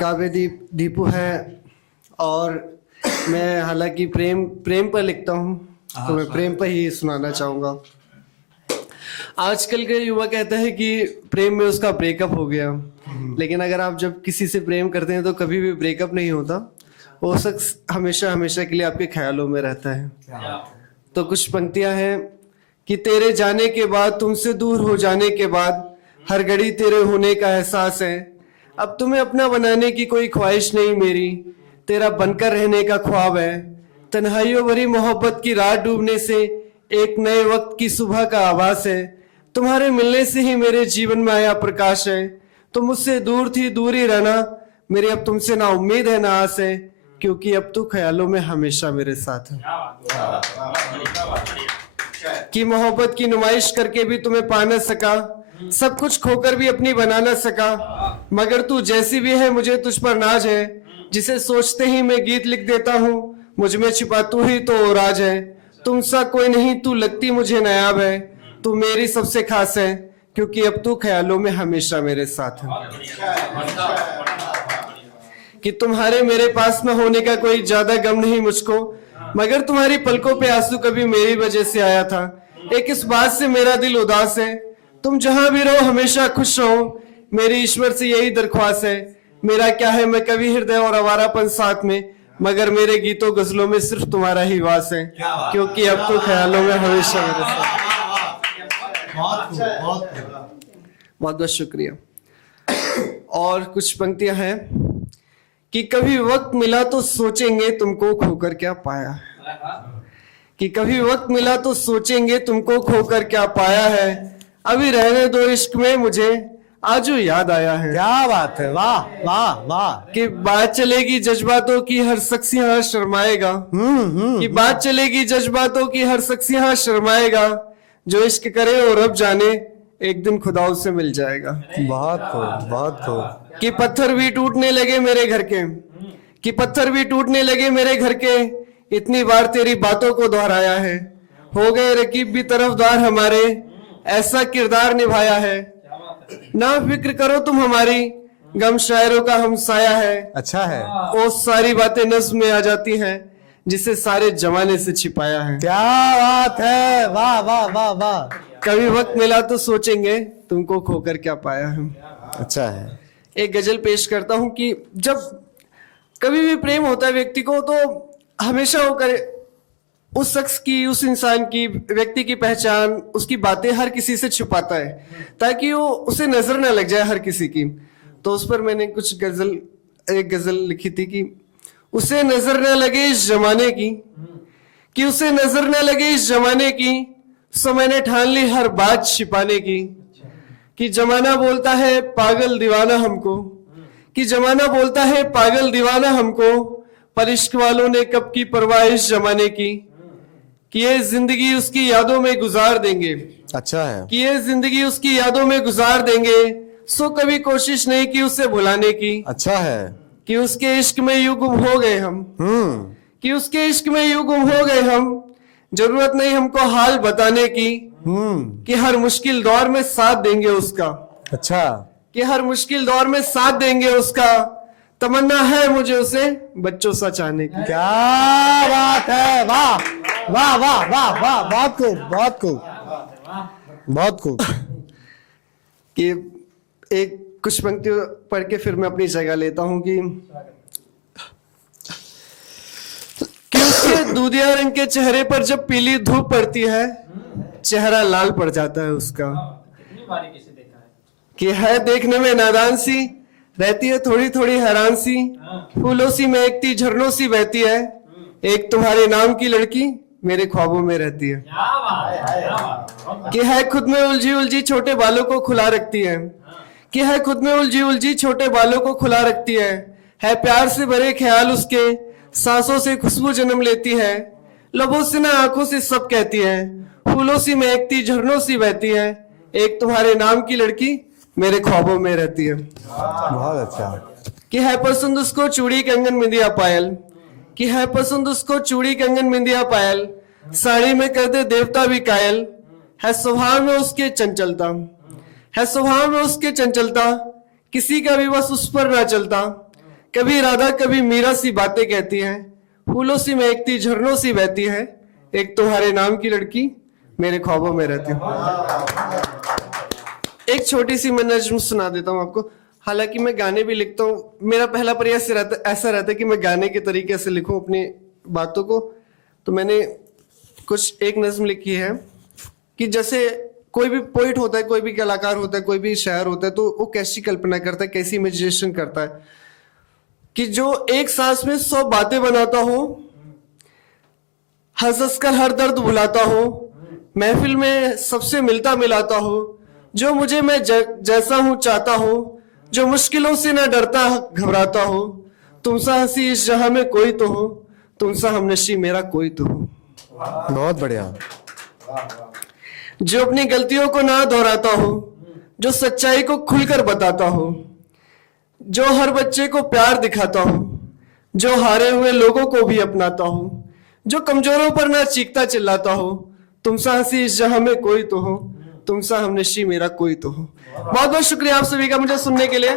काव्यदीप दीपू है और मैं हालांकि प्रेम पर लिखता हूँ, तो मैं प्रेम पर ही सुनाना चाहूँगा। आजकल के युवा कहते हैं कि प्रेम में उसका ब्रेकअप हो गया, लेकिन अगर आप जब किसी से प्रेम करते हैं तो कभी भी ब्रेकअप नहीं होता। वो शख्स हमेशा हमेशा के लिए आपके ख्यालों में रहता है। तो कुछ पंक्तियां हैं कि तेरे जाने के बाद, तुमसे दूर हो जाने के बाद, हर घड़ी तेरे होने का एहसास है। अब तुम्हें अपना बनाने की कोई ख्वाहिश नहीं मेरी, तेरा बनकर रहने का ख्वाब है। तन्हाइयों भरी मोहब्बत की रात डूबने से एक नए वक्त की सुबह का आभास है। तुम्हारे मिलने से ही मेरे जीवन में आया प्रकाश है। तुम मुझसे दूर थी, दूर ही रहना, मेरी अब तुमसे ना उम्मीद है ना आस है, क्योंकि अब तू ख्यालों में हमेशा मेरे साथ है। कि मोहब्बत की नुमाइश करके भी तुम्हें पा न सका, सब कुछ खोकर भी अपनी बना न सका, मगर तू जैसी भी है मुझे तुझ पर नाज है। जिसे सोचते ही मैं गीत लिख देता हूँ, मुझ में छिपा तू ही तो राज है। तुम सा कोई नहीं, तू लगती मुझे नायाब है, तू मेरी सबसे खास है, क्योंकि अब तू ख्यालों में हमेशा मेरे साथ है। कि तुम्हारे मेरे पास न होने का कोई ज्यादा गम नहीं मुझको, मगर तुम्हारी पलकों पे आंसू कभी मेरी वजह से आया था। एक इस बात से मेरा दिल उदास है, तुम जहां भी रहो हमेशा खुश रहो, मेरी ईश्वर से यही दरख्वास्त है। मेरा क्या है, मैं कभी हृदय और आवारापन साथ में, मगर मेरे गीतों गजलों में सिर्फ तुम्हारा ही वास है, क्योंकि अब तो ख्यालों में हमेशा मेरे साथ। बहुत बहुत शुक्रिया। और कुछ पंक्तियां हैं कि कभी वक्त मिला तो सोचेंगे तुमको खोकर क्या पाया। कि कभी वक्त मिला तो सोचेंगे तुमको खोकर क्या पाया है, अभी रहने दो इश्क में मुझे आजो याद आया है। क्या बात है, वाह वाह वाह। कि बात चलेगी जज्बातों की, हर शख्स यहाँ शर्माएगा। कि बात चलेगी जज्बातों की, हर शख्स यहाँ शर्माएगा, जो इश्क करे और रब जाने एक दिन खुदा उससे मिल जाएगा। बहुत खूब, बहुत खूब। कि पत्थर भी टूटने लगे मेरे घर के, कि पत्थर भी टूटने लगे मेरे घर के, इतनी बार तेरी बातों को दोहराया है। हो गए रकीब भी तरफदार हमारे, ऐसा किरदार निभाया है। ना फिक्र करो तुम हमारी, गम शायरों का हम साया है। अच्छा है। वो सारी बातें नज्म में आ जाती हैं, जिसे सारे जमाने से छिपाया है। क्या बात है, वाह वाह वाह वाह। कभी वक्त मिला तो सोचेंगे तुमको खोकर क्या पाया है। अच्छा है। एक गजल पेश करता हूं कि जब कभी भी प्रेम होता है व्यक्ति को, तो हमेशा वो करे उस शख्स की, उस इंसान की, व्यक्ति की पहचान, उसकी बातें हर किसी से छुपाता है, ताकि वो उसे नजर ना लग जाए हर किसी की। तो उस पर मैंने एक गजल लिखी थी कि उसे नजर न लगे इस जमाने की, कि उसे नजर न लगे इस जमाने की, सो मैंने ठान ली हर बात छिपाने की। कि जमाना बोलता है पागल दीवाना हमको, कि जमाना बोलता है पागल दीवाना हमको, पर इश्क वालों ने कब की परवाह इस जमाने की। कि ये जिंदगी उसकी यादों में गुजार देंगे। अच्छा है। कि ये जिंदगी उसकी यादों में गुजार देंगे, सो कभी कोशिश नहीं की उसे भुलाने की। अच्छा है। कि उसके इश्क में यूं गुम हो गए हम, कि उसके इश्क में यूं गुम हो गए हम, जरूरत नहीं हमको हाल बताने की। कि हर मुश्किल दौर में साथ देंगे उसका। अच्छा। कि हर मुश्किल दौर में साथ देंगे उसका, तमन्ना है मुझे उसे बच्चों सा चाहने की। क्या बात है, वाह वाह वाह वाह वाह। बहुत खूब, बहुत खूब, बहुत खूब। कि एक कुछ पंक्ति पढ़ के फिर मैं अपनी जगह लेता हूं कि उसके दूधिया रंग के चेहरे पर जब पीली धूप पड़ती है, चेहरा लाल पड़ जाता है उसका। कि है देखने में नादान सी, रहती है थोड़ी थोड़ी हैरान सी, फूलों सी महकती झरनों सी बहती है, एक तुम्हारे नाम की लड़की मेरे ख्वाबों में रहती है। कि है खुद में उलझी उलझी छोटे बालों को खुला रखती है, कि है खुद में उलझी उलझी छोटे बालों को खुला रखती है प्यार से भरे ख्याल उसके, सांसों से खुशबू जन्म लेती है, लबों से ना आंखों से सब कहती है, फूलों सी महकती झरनों सी बहती है, एक तुम्हारे नाम की लड़की मेरे ख्वाबों में रहती है। बहुत अच्छा। कि है पसंद उसको चूड़ी कंगन बिंदिया पायल, कि है पसंद उसको चूड़ी कंगन बिंदिया पायल, साड़ी में कर दे देवता भी कायल, है स्वभाव में उसके चंचलता, है स्वभाव में उसके चंचलता, किसी का भी बस उस पर ना चलता, कभी राधा कभी मीरा सी बातें कहती हैं, फूलों सी महकती झरनों सी बहती है, एक तुम्हारे नाम की लड़की मेरे ख्वाबों में रहती हूँ। एक छोटी सी मैं नज्म सुना देता हूँ आपको। हालांकि मैं गाने भी लिखता हूँ, मेरा पहला प्रयास ऐसा रहता है कि मैं गाने के तरीके से लिखूं अपनी बातों को। तो मैंने कुछ एक नज्म लिखी है कि जैसे कोई भी पोइट होता है, कोई भी कलाकार होता है, कोई भी शायर होता है, तो वो कैसी कल्पना करता है, कैसी इमेजिनेशन करता है कि जो एक सांस में 100 बातें बनाता हो, हंस हंस कर हर दर्द भुलाता हो, महफिल में सबसे मिलता मिलाता हो, जो मुझे मैं जैसा हूं चाहता हो, जो मुश्किलों से न डरता घबराता हो, तुमसा हंसी इस जहां में कोई तो हो, तुमसा हमनशी मेरा कोई तो हो। बहुत बढ़िया। जो अपनी गलतियों को ना दोहराता हो, जो सच्चाई को खुलकर बताता हो, जो हर बच्चे को प्यार दिखाता हो, जो हारे हुए लोगों को भी अपनाता हो, जो कमजोरों पर ना चीखता चिल्लाता हो, तुमसा हंसी इस जहां में कोई तो हो, तुमसा हमनशी मेरा कोई तो हो। बहुत बहुत शुक्रिया आप सभी का मुझे सुनने के लिए।